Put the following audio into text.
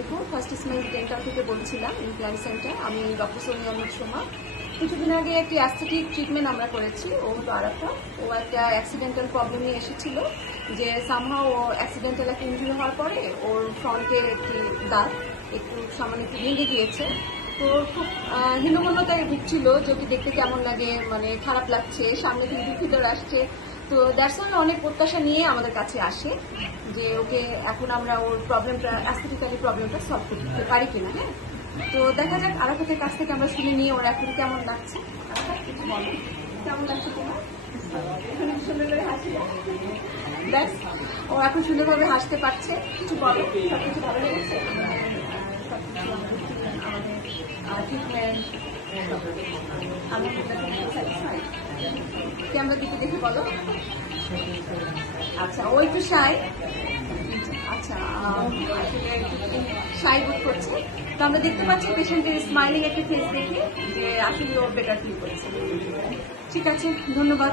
আলাইকুম। First smile dental থেকে বলছিলাম, ইমপ্ল্যান্ট সেন্টার। আমি ডক্টর সোনিয়া সোমা। কিছুদিন আগে একটি অ্যাস্থেটিক ট্রিটমেন্ট আমরা করেছি। ও হলো আরাফা। ও একটা অ্যাক্সিডেন্টাল প্রবলেম নিয়ে এসেছিল, যে সামহাও ও অ্যাক্সিডেন্টাল একটা ইনজুরি হওয়ার পরে ওর ফ্রন্টে একটি দাঁত একটু সামান্য একটু ভেঙে গিয়েছে। তো খুব হীনমন্যতায় ভুগছিল, যে ওকে দেখতে কেমন লাগে, মানে খারাপ লাগছে, সামনে থেকে দুঃখিতর আসছে। তো দ্যাটস ওয়াই অনেক প্রত্যাশা নিয়ে আমাদের কাছে আসে যে ওকে এখন আমরা ওর প্রবলেমটা, অ্যাস্থেটিক্যালি প্রবলেমটা সলভ করতে পারি কিনা। হ্যাঁ, তো দেখা যাক আরাফাতের কাছ থেকে আমরা শুনে নিয়ে ওর এখন কেমন লাগছে। কিছু বলো, কেমন লাগছে তোমার? সুন্দর করে হাসি, ব্যাস ও এখন সুন্দরভাবে হাসতে পারছে। কিছু বলো, সবকিছু ভালো লেগেছে? আমাদের ট্রিটমেন্ট আমরা দিকে দেখে বলো। আচ্ছা, ও একটু শাই। আচ্ছা, আসলে শাই বোধ করছে। তো আমরা দেখতে পাচ্ছি পেশেন্টের স্মাইলিং একটা ফেস দেখে যে আসলে ও বেটার ফিল করছে। ঠিক আছে, ধন্যবাদ।